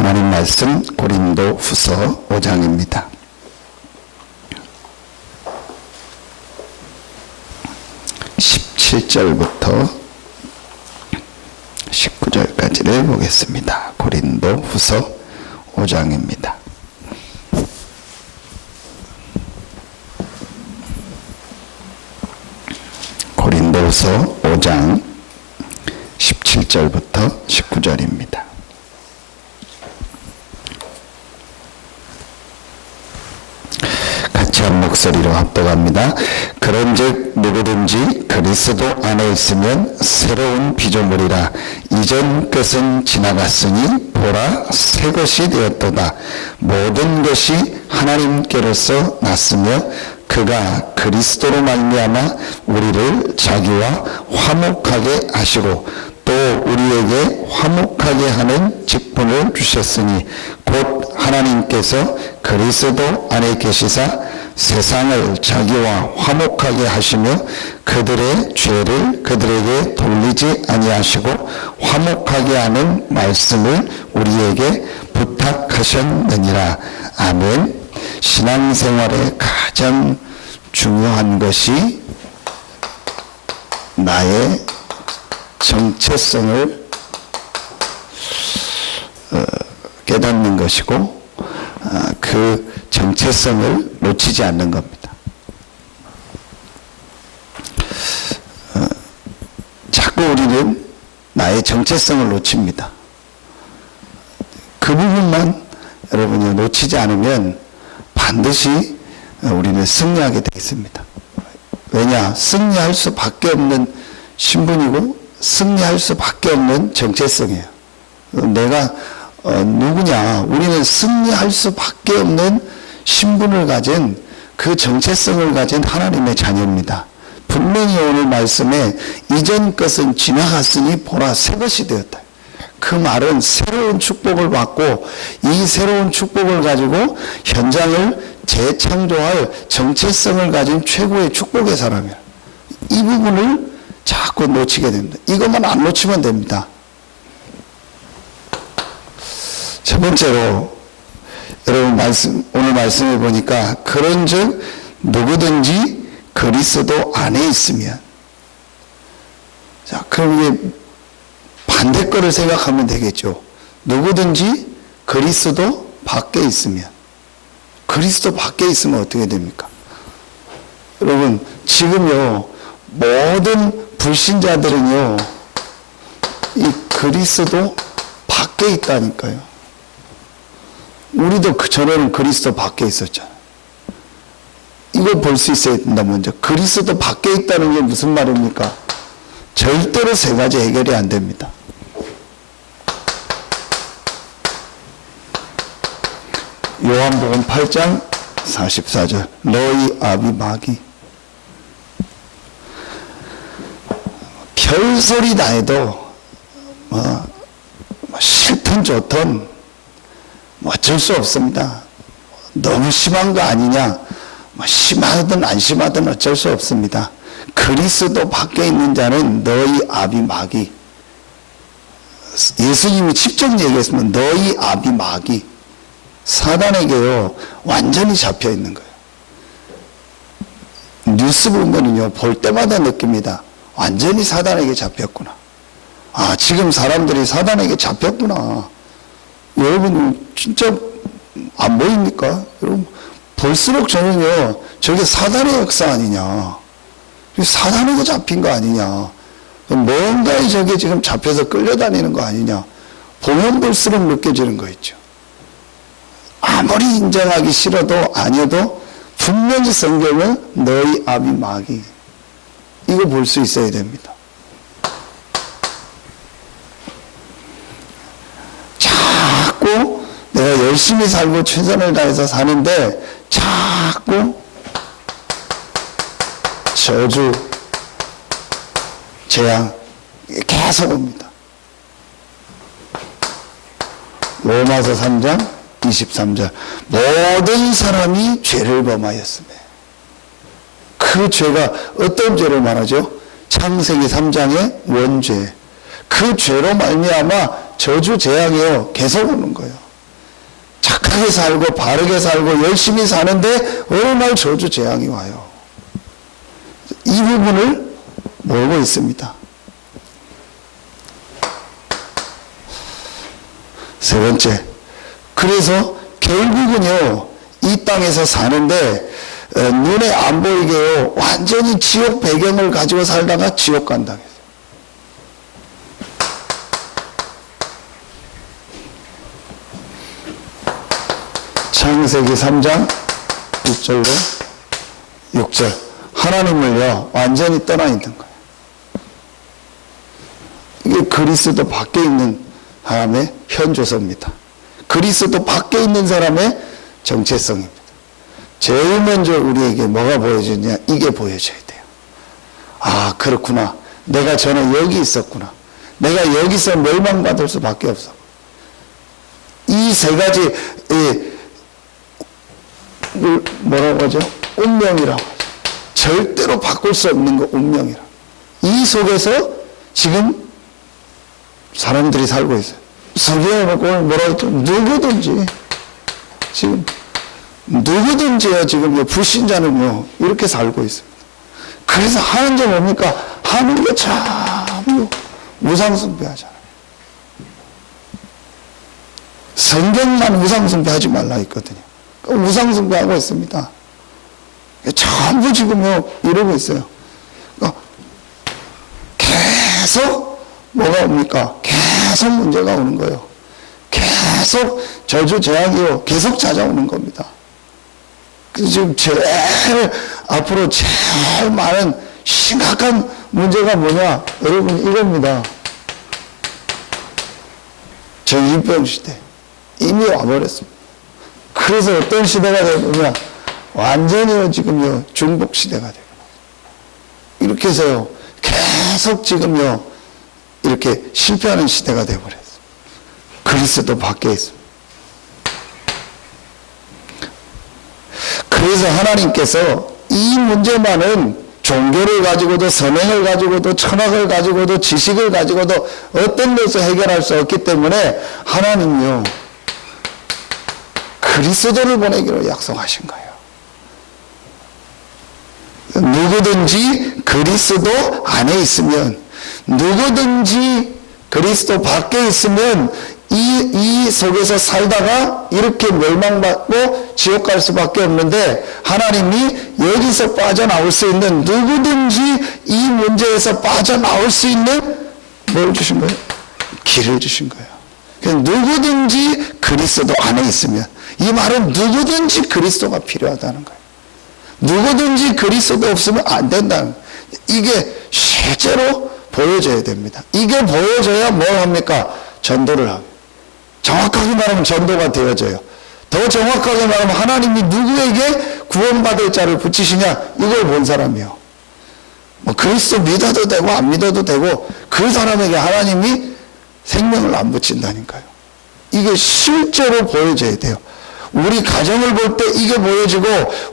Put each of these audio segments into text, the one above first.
하나님 말씀 고린도후서 5장입니다. 17절부터 19절까지를 보겠습니다. 고린도후서 5장입니다. 고린도후서 5장 17절부터 19절입니다. 같이 한 목소리로 합독합니다. 그런즉 누구든지 그리스도 안에 있으면 새로운 피조물이라. 이전 것은 지나갔으니 보라 새 것이 되었도다. 모든 것이 하나님께로서 났으며 그가 그리스도로 말미암아 우리를 자기와 화목하게 하시고 또 우리에게 화목하게 하는 직분을 주셨으니 곧 하나님께서 그리스도 안에 계시사 세상을 자기와 화목하게 하시며 그들의 죄를 그들에게 돌리지 아니하시고 화목하게 하는 말씀을 우리에게 부탁하셨느니라. 아멘. 신앙생활의 가장 중요한 것이 나의 정체성을 깨닫는 것이고 그 정체성을 놓치지 않는 겁니다. 자꾸 우리는 나의 정체성을 놓칩니다. 그 부분만 여러분이 놓치지 않으면 반드시 우리는 승리하게 되어 있습니다. 왜냐? 승리할 수밖에 없는 신분이고 승리할 수밖에 없는 정체성이에요. 내가 누구냐? 우리는 승리할 수밖에 없는 신분을 가진 그 정체성을 가진 하나님의 자녀입니다. 분명히 오늘 말씀에 이전 것은 지나갔으니 보라 새 것이 되었다. 그 말은 새로운 축복을 받고 이 새로운 축복을 가지고 현장을 재창조할 정체성을 가진 최고의 축복의 사람이에요. 이 부분을 자꾸 놓치게 됩니다. 이것만 안 놓치면 됩니다. 첫 번째로 여러분 오늘 말씀해 보니까 그런즉 누구든지 그리스도 안에 있으면, 자 그럼 이게 반대 거를 생각하면 되겠죠. 누구든지 그리스도 밖에 있으면, 그리스도 밖에 있으면 어떻게 됩니까? 여러분 지금요 모든 불신자들은요 이 그리스도 밖에 있다니까요. 우리도 전에는 그리스도 밖에 있었잖아요. 이걸 볼 수 있어야 된다. 먼저 그리스도 밖에 있다는 게 무슨 말입니까? 절대로 세 가지 해결이 안 됩니다. 요한복음 8장 44절 너희 아비 마귀 별소리 다 해도 싫든 좋든 어쩔 수 없습니다. 너무 심한 거 아니냐? 심하든 안 심하든 어쩔 수 없습니다. 그리스도 밖에 있는 자는 너희 아비 마귀. 예수님이 직접 얘기했으면 너희 아비 마귀. 사단에게요 완전히 잡혀 있는 거예요. 뉴스 보면은요 볼 때마다 느낍니다. 완전히 사단에게 잡혔구나. 아 지금 사람들이 사단에게 잡혔구나. 여러분 진짜 안 보입니까? 여러분 볼수록 저는요 저게 사단의 역사 아니냐, 사단에게 잡힌 거 아니냐, 뭔가에 저게 지금 잡혀서 끌려다니는 거 아니냐, 보면 볼수록 느껴지는 거 있죠. 아무리 인정하기 싫어도 아니어도 분명히 성경은 너희 아비 마귀 이거 볼 수 있어야 됩니다. 자꾸 내가 열심히 살고 최선을 다해서 사는데 자꾸 저주, 재앙 계속 옵니다. 로마서 3장 23절 모든 사람이 죄를 범하였으며, 그 죄가 어떤 죄를 말하죠? 창세기 3장의 원죄. 그 죄로 말미암아 저주 재앙이요 계속 오는 거예요. 착하게 살고 바르게 살고 열심히 사는데 어느 날 저주 재앙이 와요. 이 부분을 모르고 있습니다. 세 번째, 그래서 결국은요 이 땅에서 사는데 눈에 안 보이게요 완전히 지옥 배경을 가지고 살다가 지옥 간다. 창세기 3장 1절로 6절 하나님을요 완전히 떠나 있는 거예요. 이게 그리스도 밖에 있는 사람의 현조서입니다. 그리스도 밖에 있는 사람의 정체성입니다. 제일 먼저 우리에게 뭐가 보여지냐, 이게 보여져야 돼요. 아 그렇구나, 내가 저는 여기 있었구나, 내가 여기서 멸망받을 수밖에 없어. 이 세 가지 뭐라고 하죠? 운명이라고 하죠. 절대로 바꿀 수 없는 거 운명이라. 이 속에서 지금 사람들이 살고 있어요. 성경에 보면 뭐라고 했죠? 누구든지 지금 누구든지요 지금 불신자는요 이렇게 살고 있습니다. 그래서 하는 게 뭡니까? 하는 게 참 우상숭배하잖아요. 성경만 우상숭배하지 말라 했거든요. 우상숭배하고 있습니다. 전부 지금요 이러고 있어요. 그러니까 계속 뭐가 옵니까? 계속 문제가 오는 거예요. 계속 저주 재앙이요 계속 찾아오는 겁니다. 그래서 지금 제일 앞으로 제일 많은 심각한 문제가 뭐냐? 여러분 이겁니다. 전염병 시대 이미 와버렸습니다. 그래서 어떤 시대가 되느냐? 완전히 지금요 중복 시대가 되고 이렇게 해서요 계속 지금요 이렇게 실패하는 시대가 되어버렸어요. 그리스도 밖에 있습니다. 그래서 하나님께서 이 문제만은 종교를 가지고도 선행을 가지고도 철학을 가지고도 지식을 가지고도 어떤 것을 해결할 수 없기 때문에 하나님요 그리스도를 보내기로 약속하신 거예요. 누구든지 그리스도 안에 있으면, 누구든지 그리스도 밖에 있으면 이 속에서 살다가 이렇게 멸망받고 지옥 갈 수밖에 없는데, 하나님이 여기서 빠져나올 수 있는, 누구든지 이 문제에서 빠져나올 수 있는 뭘 주신 거예요? 길을 주신 거예요. 누구든지 그리스도 안에 있으면, 이 말은 누구든지 그리스도가 필요하다는 거예요. 누구든지 그리스도 없으면 안 된다는 거예요. 이게 실제로 보여져야 됩니다. 이게 보여져야 뭘 합니까? 전도를 합니다. 정확하게 말하면 전도가 되어져요. 더 정확하게 말하면 하나님이 누구에게 구원받을 자를 붙이시냐, 이걸 본 사람이요. 뭐 그리스도 믿어도 되고 안 믿어도 되고 그 사람에게 하나님이 생명을 안 붙인다니까요. 이게 실제로 보여져야 돼요. 우리 가정을 볼 때 이게 보여지고,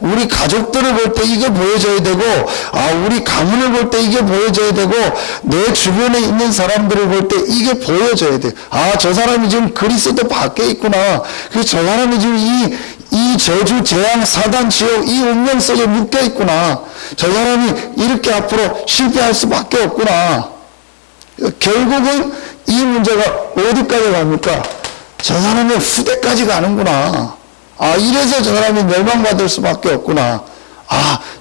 우리 가족들을 볼 때 이게 보여져야 되고, 우리 가문을 볼 때 이게 보여져야 되고, 내 주변에 있는 사람들을 볼 때 이게 보여져야 돼요. 저 사람이 지금 그리스도 밖에 있구나. 저 사람이 지금 이 저주, 재앙, 사단, 지옥, 이 운명 속에 묶여 있구나. 저 사람이 이렇게 앞으로 실패할 수밖에 없구나. 결국은 이 문제가 어디까지 갑니까? 저 사람의 후대까지 가는구나. 이래서 저 사람이 멸망받을 수밖에 없구나.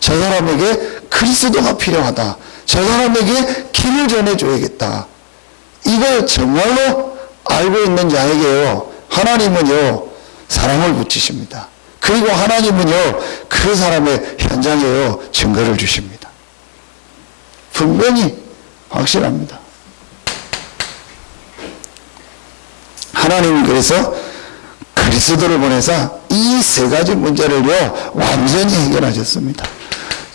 저 사람에게 그리스도가 필요하다. 저 사람에게 길을 전해줘야겠다. 이걸 정말로 알고 있는 자에게요, 하나님은요, 사랑을 붙이십니다. 그리고 하나님은요, 그 사람의 현장에요, 증거를 주십니다. 분명히 확실합니다. 하나님은 그래서 그리스도를 보내서 이 세 가지 문제를요 완전히 해결하셨습니다.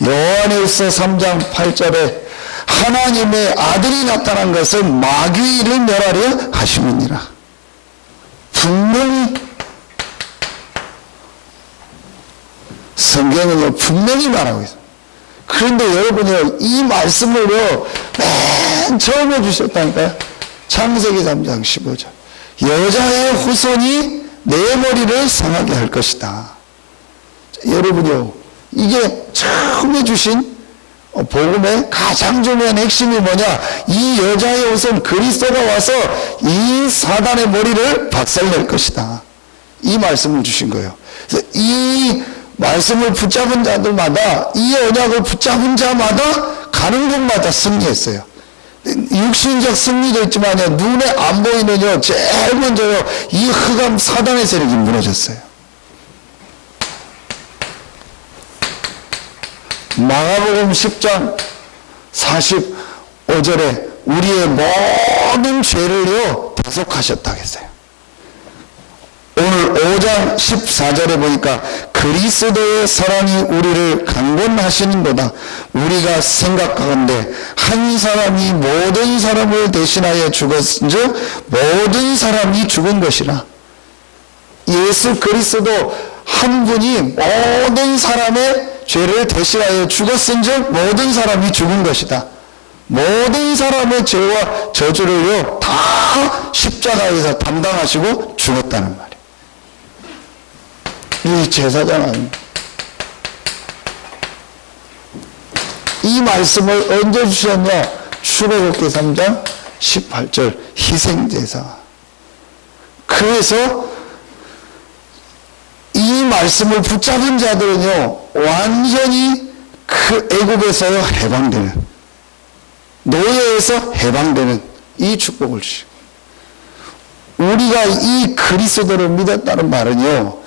요한일서 3장 8절에 하나님의 아들이 나타난 것은 마귀를 멸하려 하심이니라. 분명히 성경은요 분명히 말하고 있습니다. 그런데 여러분요 이 말씀을요 맨 처음에 주셨다니까요. 창세기 3장 15절 여자의 후손이 내 머리를 상하게 할 것이다. 여러분요, 이게 처음에 주신 복음의 가장 중요한 핵심이 뭐냐? 이 여자의 우선 그리스도가 와서 이 사단의 머리를 박살낼 것이다. 이 말씀을 주신 거예요. 그래서 이 말씀을 붙잡은 자들마다, 이 언약을 붙잡은 자마다 가는 곳마다 승리했어요. 육신적 승리도 있지만요, 눈에 안 보이는요, 제일 먼저요, 이 흑암 사단의 세력이 무너졌어요. 마가복음 10장 45절에 우리의 모든 죄를요 대속하셨다 했어요. 오늘 5장 14절에 보니까 그리스도의 사랑이 우리를 강권하시는도다. 우리가 생각하건대 한 사람이 모든 사람을 대신하여 죽었은즉 모든 사람이 죽은 것이라. 예수 그리스도 한 분이 모든 사람의 죄를 대신하여 죽었은즉 모든 사람이 죽은 것이다. 모든 사람의 죄와 저주를요 다 십자가에서 담당하시고 죽었다는 말이에요. 이 제사장 아닙니다. 이 말씀을 언제 주셨냐? 출애굽기 3장 18절 희생제사. 그래서 이 말씀을 붙잡은 자들은요 완전히 그 애굽에서요 해방되는, 노예에서 해방되는 이 축복을 주시고, 우리가 이 그리스도를 믿었다는 말은요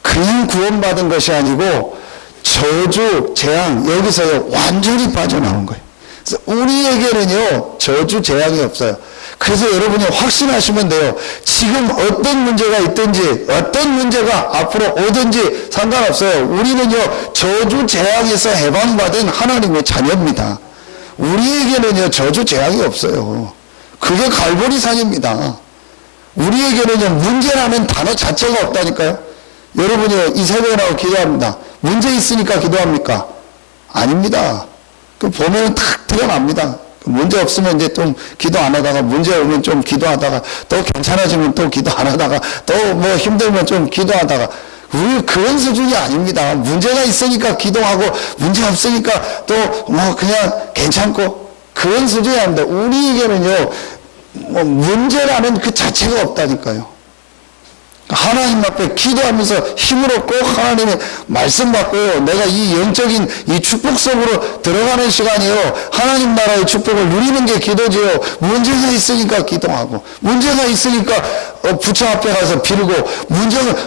그냥 구원받은 것이 아니고 저주, 재앙, 여기서요 완전히 빠져나온 거예요. 그래서 우리에게는요 저주, 재앙이 없어요. 그래서 여러분이 확신하시면 돼요. 지금 어떤 문제가 있든지 어떤 문제가 앞으로 오든지 상관없어요. 우리는요 저주, 재앙에서 해방받은 하나님의 자녀입니다. 우리에게는요 저주, 재앙이 없어요. 그게 갈보리산입니다. 우리에게는요 문제라는 단어 자체가 없다니까요. 여러분이 이 새벽에 나와 기도합니다. 문제 있으니까 기도합니까? 아닙니다. 그 보면 탁 드러납니다. 문제 없으면 이제 좀 기도 안 하다가, 문제 오면 좀 기도하다가, 또 괜찮아지면 또 기도 안 하다가, 또 뭐 힘들면 좀 기도하다가, 우리 그런 수준이 아닙니다. 문제가 있으니까 기도하고, 문제 없으니까 또 뭐 그냥 괜찮고, 그런 수준이 아닙니다. 우리에게는요 뭐 문제라는 그 자체가 없다니까요. 하나님 앞에 기도하면서 힘을 얻고 하나님의 말씀 받고 내가 이 영적인 이 축복 속으로 들어가는 시간이요, 하나님 나라의 축복을 누리는 게 기도지요. 문제가 있으니까 기도하고, 문제가 있으니까 부처 앞에 가서 빌고,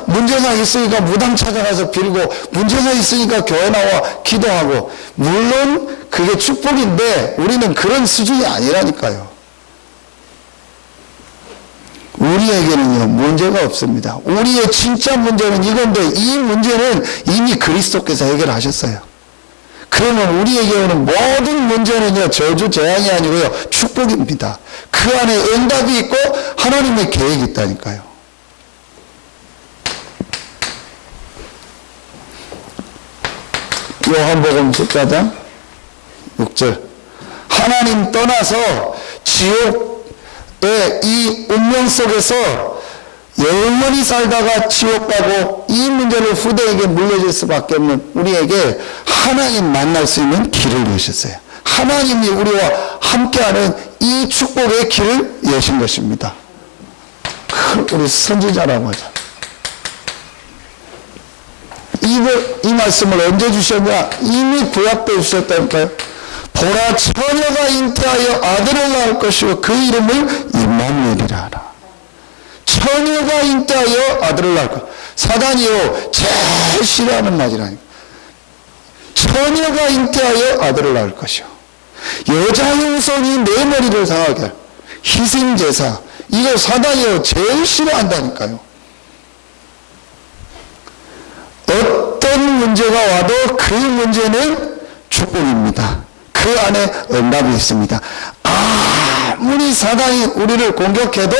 문제가 있으니까 무당 찾아가서 빌고, 문제가 있으니까 교회 나와 기도하고. 물론 그게 축복인데 우리는 그런 수준이 아니라니까요. 우리에게는요 문제가 없습니다. 우리의 진짜 문제는 이건데, 이 문제는 이미 그리스도께서 해결하셨어요. 그러면 우리에게 오는 모든 문제는요 저주, 재앙이 아니고요 축복입니다. 그 안에 응답이 있고 하나님의 계획이 있다니까요. 요한복음 14장 6절 하나님 떠나서 지옥 이 운명 속에서 영원히 살다가 지옥 가고 이 문제를 후대에게 물려줄 수밖에 없는 우리에게 하나님 만날 수 있는 길을 여셨어요. 하나님이 우리와 함께하는 이 축복의 길을 여신 것입니다. 우리 선지자라고 하죠. 이 말씀을 언제 주셨냐? 이미 구약 때 주셨다니까요. 보라, 처녀가 잉태하여 아들을 낳을 것이요 그 이름을 임마누엘이라 하라. 처녀가 잉태하여 아들을 낳을 것. 사단이요 제일 싫어하는 말이라니까. 처녀가 잉태하여 아들을 낳을 것이요. 여자의 우선이 내 머리를 상하게 할 희생제사. 이거 사단이요 제일 싫어한다니까요. 어떤 문제가 와도 그 문제는 축복입니다. 그 안에 응답이 있습니다. 아무리 사단이 우리를 공격해도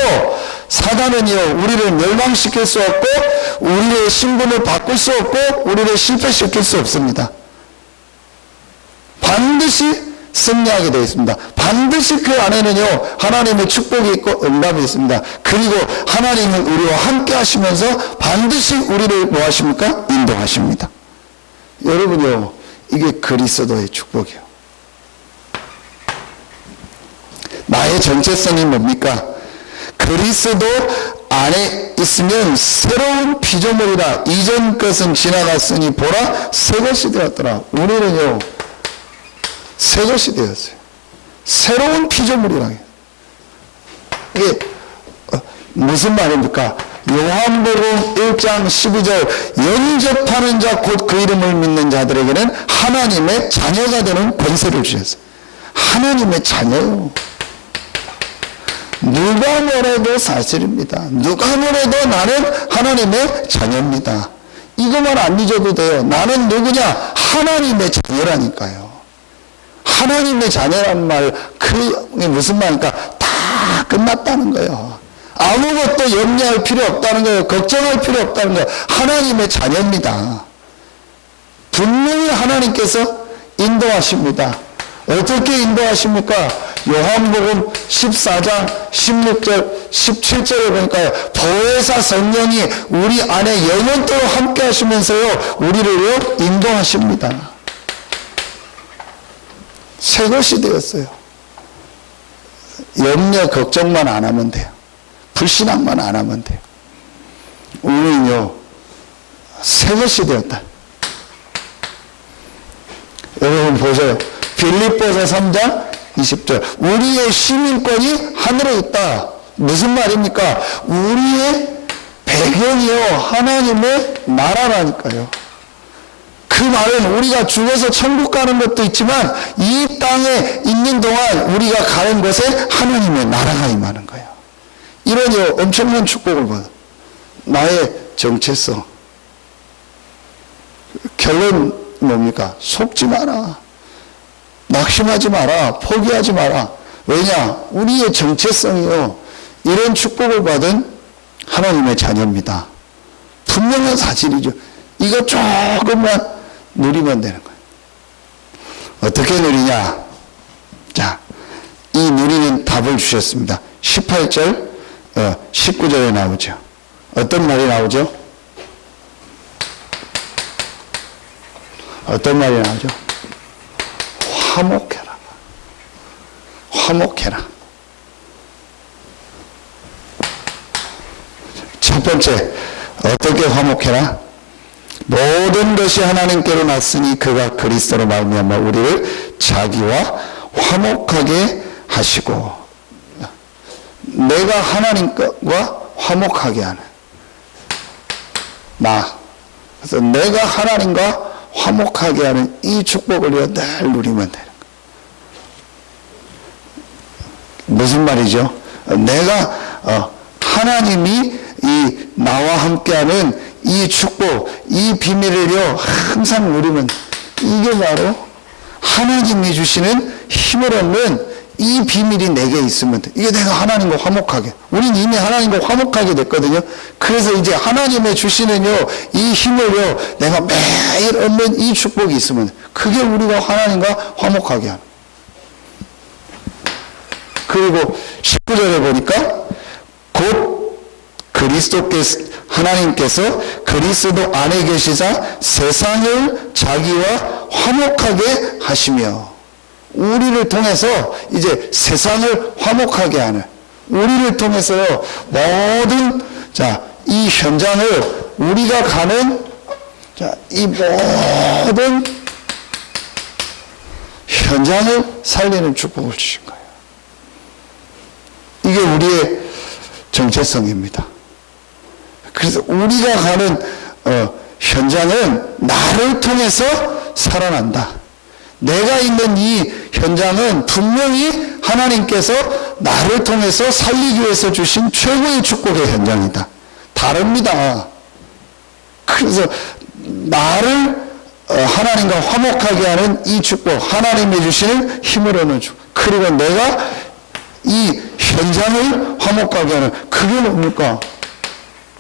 사단은요 우리를 멸망시킬 수 없고 우리의 신분을 바꿀 수 없고 우리를 실패시킬 수 없습니다. 반드시 승리하게 되어 있습니다. 반드시 그 안에는요, 하나님의 축복이 있고 응답이 있습니다. 그리고 하나님은 우리와 함께 하시면서 반드시 우리를 뭐 하십니까? 인도하십니다. 여러분요, 이게 그리스도의 축복이에요. 나의 정체성이 뭡니까? 그리스도 안에 있으면 새로운 피조물이라. 이전 것은 지나갔으니 보라 새 것이 되었더라. 우리는요, 새 것이 되었어요. 새로운 피조물이라. 이게 무슨 말입니까? 요한복음 1장 12절 영접하는 자 곧 그 이름을 믿는 자들에게는 하나님의 자녀가 되는 권세를 주셨어요. 하나님의 자녀요. 누가 뭐래도 사실입니다. 누가 뭐래도 나는 하나님의 자녀입니다. 이것만 안 잊어도 돼요. 나는 누구냐? 하나님의 자녀라니까요. 하나님의 자녀란 말, 그게 무슨 말입니까? 다 끝났다는 거예요. 아무것도 염려할 필요 없다는 거예요. 걱정할 필요 없다는 거예요. 하나님의 자녀입니다. 분명히 하나님께서 인도하십니다. 어떻게 인도하십니까? 요한복음 14장 16절 17절에 보니까요, 보혜사 성령이 우리 안에 영원토록 함께 하시면서요, 우리를요 인도하십니다. 새 것이 되었어요. 염려 걱정만 안 하면 돼요. 불신앙만 안 하면 돼요. 우리는요 새 것이 되었다. 여러분 보세요. 빌립보서 3장 20절 우리의 시민권이 하늘에 있다. 무슨 말입니까? 우리의 배경이요 하나님의 나라라니까요. 그 말은 우리가 죽어서 천국 가는 것도 있지만 이 땅에 있는 동안 우리가 가는 곳에 하나님의 나라가 임하는 거예요. 이런 엄청난 축복을 받아. 나의 정체성. 결론 뭡니까? 속지 마라. 낙심하지 마라. 포기하지 마라. 왜냐? 우리의 정체성이요, 이런 축복을 받은 하나님의 자녀입니다. 분명한 사실이죠. 이거 조금만 누리면 되는 거예요. 어떻게 누리냐? 자, 이 누리는 답을 주셨습니다. 18절, 19절에 나오죠. 어떤 말이 나오죠? 어떤 말이 나오죠? 화목해라. 화목해라. 첫 번째, 어떻게 화목해라? 모든 것이 하나님께로 났으니 그가 그리스도로 말미암아 우리를 자기와 화목하게 하시고, 내가 하나님과 화목하게 하는 나. 그래서 내가 하나님과 화목하게 하는 이 축복을 늘 누리면 되는 거예요. 무슨 말이죠? 내가 하나님이 이 나와 함께하는 이 축복, 이 비밀을요 항상 누리면, 이게 바로 하나님이 주시는 힘을 얻는 이 비밀이 내게 있으면 돼. 이게 내가 하나님과 화목하게. 우린 이미 화나님과 화목하게 됐거든요. 그래서 이제 하나님의 주시는요 이 힘을요 내가 매일 얻는 이 축복이 있으면 돼. 그게 우리가 하나님과 화목하게 하는. 그리고 19절에 보니까 곧 그리스도께서, 하나님께서 그리스도 안에 계시자 세상을 자기와 화목하게 하시며, 우리를 통해서 이제 세상을 화목하게 하는, 우리를 통해서요 모든 이 현장을 우리가 가는 이 모든 현장을 살리는 축복을 주신 거예요. 이게 우리의 정체성입니다. 그래서 우리가 가는 현장은 나를 통해서 살아난다. 내가 있는 이 현장은 분명히 하나님께서 나를 통해서 살리기 위해서 주신 최고의 축복의 현장이다. 다릅니다. 그래서 나를 하나님과 화목하게 하는 이 축복, 하나님이 주시는 힘을 얻는 축복, 그리고 내가 이 현장을 화목하게 하는, 그게 뭡니까?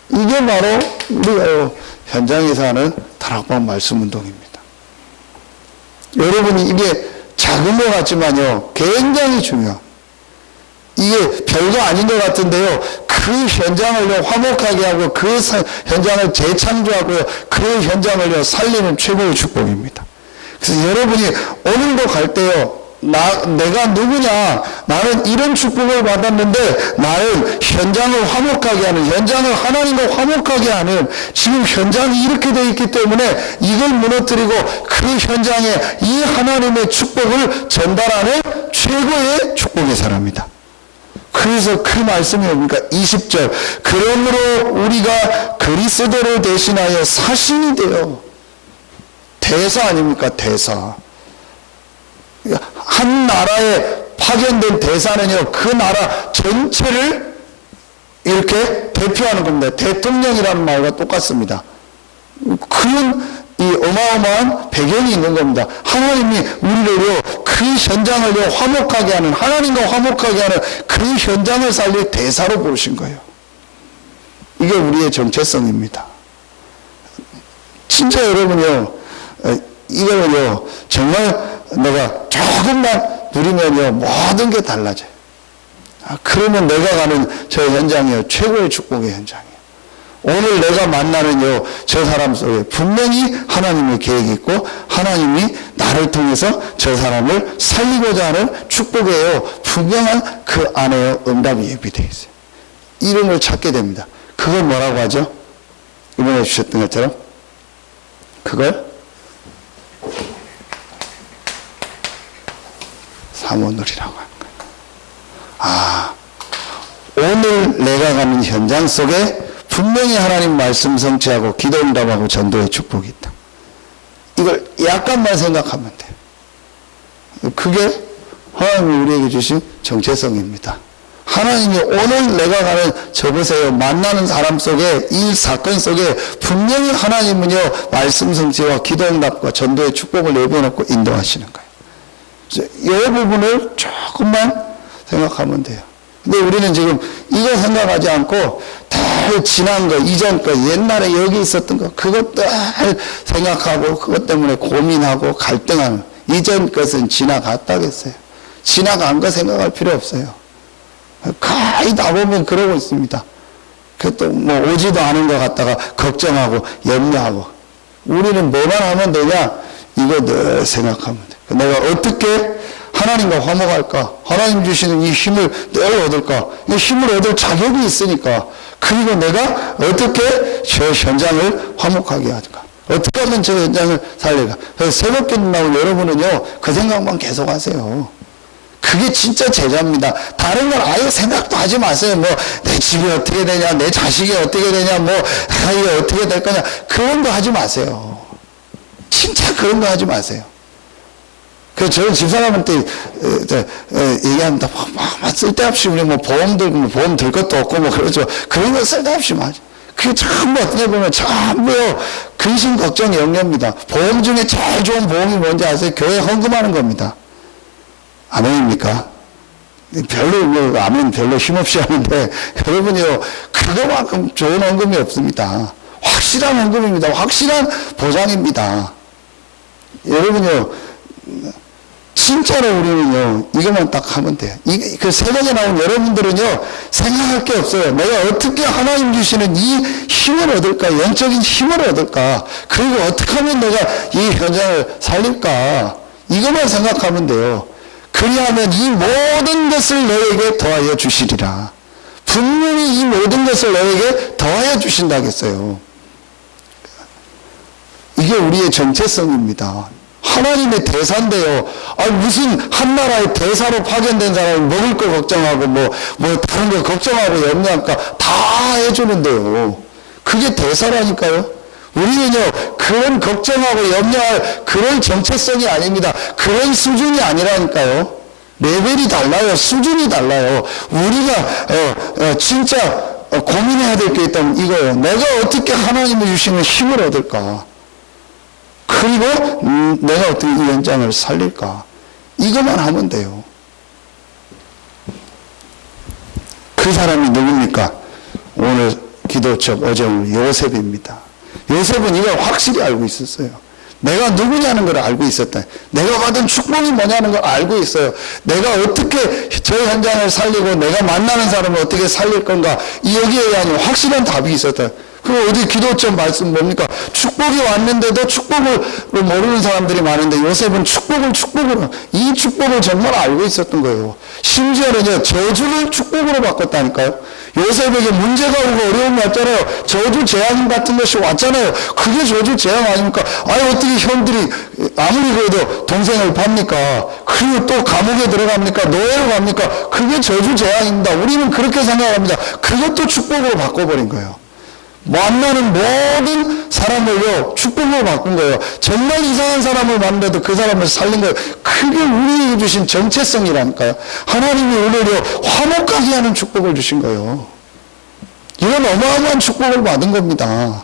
이게 바로 우리가 현장에서 하는 다락방 말씀운동입니다. 여러분이 이게 작은 것 같지만요, 굉장히 중요합니다. 이게 별거 아닌 것 같은데요, 그 현장을요, 화목하게 하고 그 현장을 재창조하고요, 그 현장을요, 살리는 최고의 축복입니다. 그래서 여러분이 오늘도 갈 때요, 내가 누구냐? 나는 이런 축복을 받았는데, 나는 현장을 화목하게 하는, 현장을 하나님과 화목하게 하는, 지금 현장이 이렇게 되어 있기 때문에 이걸 무너뜨리고 그 현장에 이 하나님의 축복을 전달하는 최고의 축복의 사람이다. 그래서 그 말씀이 뭡니까? 20절. 그러므로 우리가 그리스도를 대신하여 사신이 되어, 대사 아닙니까? 대사. 한 나라에 파견된 대사는요, 그 나라 전체를 이렇게 대표하는 겁니다. 대통령이라는 말과 똑같습니다. 그런 이 어마어마한 배경이 있는 겁니다. 하나님이 우리를요, 그 현장을요, 화목하게 하는, 하나님과 화목하게 하는 그 현장을 살릴 대사로 부르신 거예요. 이게 우리의 정체성입니다. 진짜 여러분요, 이거는요, 정말 내가 조금만 누리면요, 모든 게 달라져요. 그러면 내가 가는 저 현장이요, 최고의 축복의 현장이에요. 오늘 내가 만나는 저 사람 속에 분명히 하나님의 계획이 있고, 하나님이 나를 통해서 저 사람을 살리고자 하는 축복이에요. 분명한 그 안에 응답이 예비되어 있어요. 이름을 찾게 됩니다. 그걸 뭐라고 하죠? 이번에 주셨던 것처럼 그걸 사모누리라고 하는 거예요. 오늘 내가 가는 현장 속에 분명히 하나님 말씀 성취하고 기도 응답하고 전도의 축복이 있다. 이걸 약간만 생각하면 돼요. 그게 하나님이 우리에게 주신 정체성입니다. 하나님이 오늘 내가 가는 저곳에요, 만나는 사람 속에, 이 사건 속에 분명히 하나님은요, 말씀 성취와 기도 응답과 전도의 축복을 내려놓고 인도하시는 거예요. 이 부분을 조금만 생각하면 돼요. 근데 우리는 지금 이거 생각하지 않고 다 지난 거, 이전 거, 옛날에 여기 있었던 거, 그것 다 생각하고 그것 때문에 고민하고 갈등하는, 이전 것은 지나갔다겠어요. 지나간 거 생각할 필요 없어요. 가히 다 보면 그러고 있습니다. 그것도 뭐 오지도 않은 것 같다가 걱정하고 염려하고. 우리는 뭐만 하면 되냐? 이거 늘 생각하면 돼. 내가 어떻게 하나님과 화목할까? 하나님 주시는 이 힘을 늘 얻을까? 이 힘을 얻을 자격이 있으니까. 그리고 내가 어떻게 저 현장을 화목하게 할까? 어떻게 하면 저 현장을 살릴까? 그래서 새벽기도 나온 여러분은요, 그 생각만 계속 하세요. 그게 진짜 제자입니다. 다른 건 아예 생각도 하지 마세요. 뭐, 내 집이 어떻게 되냐, 내 자식이 어떻게 되냐, 뭐, 이게 어떻게 될 거냐. 그런 거 하지 마세요. 진짜 그런 거 하지 마세요. 그래서 저는 집사람한테 얘기합니다. 막 쓸데없이 우리 뭐 보험 들고 뭐 보험 들 것도 없고 뭐 그러죠. 그런 거 쓸데없이 맞아. 그게 전부 어떻게 보면 전부요, 근심 걱정 염려입니다. 보험 중에 제일 좋은 보험이 뭔지 아세요? 교회 헌금하는 겁니다. 아멘입니까? 별로 아멘 별로 힘없이 하는데, 여러분이요, 그거만큼 좋은 헌금이 없습니다. 확실한 헌금입니다. 확실한 보장입니다. 여러분이요, 진짜로 우리는요, 이것만 딱 하면 돼요. 그 새벽에 나온 여러분들은요, 생각할 게 없어요. 내가 어떻게 하나님 주시는 이 힘을 얻을까? 영적인 힘을 얻을까? 그리고 어떻게 하면 내가 이 현장을 살릴까? 이것만 생각하면 돼요. 그리하면 이 모든 것을 너에게 더하여 주시리라. 분명히 이 모든 것을 너에게 더하여 주신다겠어요. 이게 우리의 정체성입니다. 하나님의 대사인데요. 무슨 한 나라의 대사로 파견된 사람이 먹을 거 걱정하고 뭐 다른 거 걱정하고 염려할까? 다 해주는데요. 그게 대사라니까요. 우리는요, 그런 걱정하고 염려할 그런 정체성이 아닙니다. 그런 수준이 아니라니까요. 레벨이 달라요. 수준이 달라요. 우리가 진짜 고민해야 될 게 있다면 이거예요. 내가 어떻게 하나님이 주시는 힘을 얻을까? 그리고 내가 어떻게 이 현장을 살릴까? 이것만 하면 돼요. 그 사람이 누굽니까? 오늘 기도 첫 어제는 요셉입니다. 요셉은 이걸 확실히 알고 있었어요. 내가 누구냐는 걸 알고 있었다. 내가 받은 축복이 뭐냐는 걸 알고 있어요. 내가 어떻게 저 현장을 살리고 내가 만나는 사람을 어떻게 살릴 건가, 여기에 대한 확실한 답이 있었다. 그 어디 기도점 말씀 뭡니까? 축복이 왔는데도 축복을 모르는 사람들이 많은데 요셉은 축복으로 이 축복을 정말 알고 있었던 거예요. 심지어는 저주를 축복으로 바꿨다니까요. 요셉에게 문제가 오고 어려움이 왔잖아요. 저주 재앙 같은 것이 왔잖아요. 그게 저주 재앙 아닙니까? 아니 어떻게 형들이 아무리 그래도 동생을 팝니까? 그리고 또 감옥에 들어갑니까? 노예로 갑니까? 그게 저주 재앙입니다. 우리는 그렇게 생각합니다. 그것도 축복으로 바꿔버린 거예요. 만나는 모든 사람을요 축복으로 바꾼 거예요. 정말 이상한 사람을 만나도 그 사람을 살린 거예요. 그게 우리에게 주신 정체성이라니까요. 하나님이 오히려 화목하게 하는 축복을 주신 거예요. 이건 어마어마한 축복을 받은 겁니다.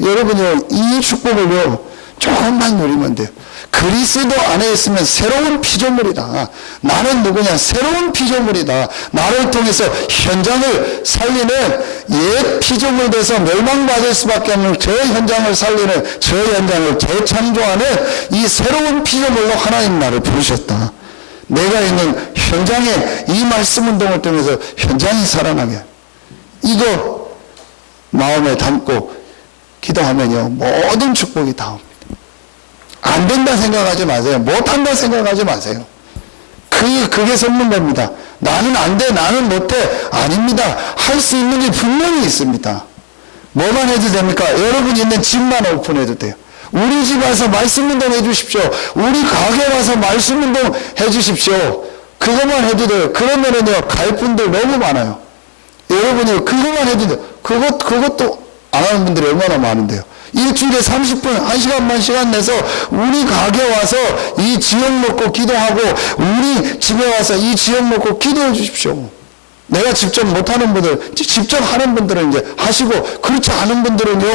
여러분요, 이 축복을요 조금만 누리면 돼요. 그리스도 안에 있으면 새로운 피조물이다. 나는 누구냐? 새로운 피조물이다. 나를 통해서 현장을 살리는 옛 피조물 돼서 멸망받을 수밖에 없는 저 현장을 살리는, 저 현장을 재창조하는 이 새로운 피조물로 하나님 나를 부르셨다. 내가 있는 현장에 이 말씀 운동을 통해서 현장이 살아나게, 이거 마음에 담고 기도하면요 모든 축복이 다 옵니다. 안 된다 생각하지 마세요. 못한다 생각하지 마세요. 그게 섭는 겁니다. 나는 안 돼, 나는 못해. 아닙니다. 할 수 있는 게 분명히 있습니다. 뭐만 해도 됩니까? 여러분 있는 집만 오픈해도 돼요. 우리 집 와서 말씀 운동 해주십시오. 우리 가게 와서 말씀 운동 해주십시오. 그것만 해도 돼요. 그러면은요 갈 분들 너무 많아요. 여러분이 그것만 해도 돼요. 그것도 안 하는 분들이 얼마나 많은데요. 일주일에 30분, 1시간만 시간 내서 우리 가게 와서 이 지역 놓고 기도하고 우리 집에 와서 이 지역 놓고 기도해 주십시오. 내가 직접 못하는 분들, 직접 하는 분들은 이제 하시고, 그렇지 않은 분들은요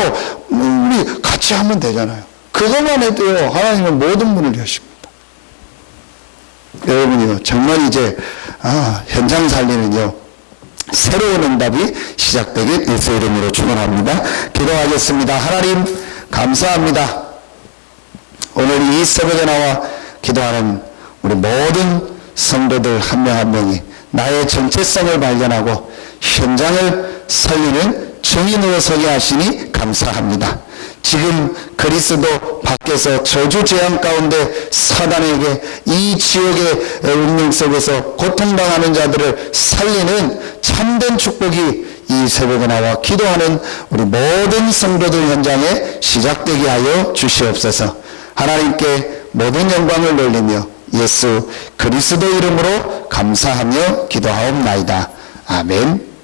우리 같이 하면 되잖아요. 그것만 해도요 하나님은 모든 문을 여십니다. 여러분이요 정말 이제 현장 살리는요 새로운 응답이 시작되길 예수 이름으로 축원합니다. 기도하겠습니다. 하나님 감사합니다. 오늘 이 새벽에 나와 기도하는 우리 모든 성도들 한 명 한 명이 나의 정체성을 발견하고 현장을 살리는 증인으로 서게 하시니 감사합니다. 지금 그리스도 밖에서 저주 재앙 가운데 사단에게 이 지옥의 운명 속에서 고통당하는 자들을 살리는 참된 축복이 이 새벽에 나와 기도하는 우리 모든 성도들 현장에 시작되게 하여 주시옵소서. 하나님께 모든 영광을 돌리며 예수 그리스도 이름으로 감사하며 기도하옵나이다. 아멘.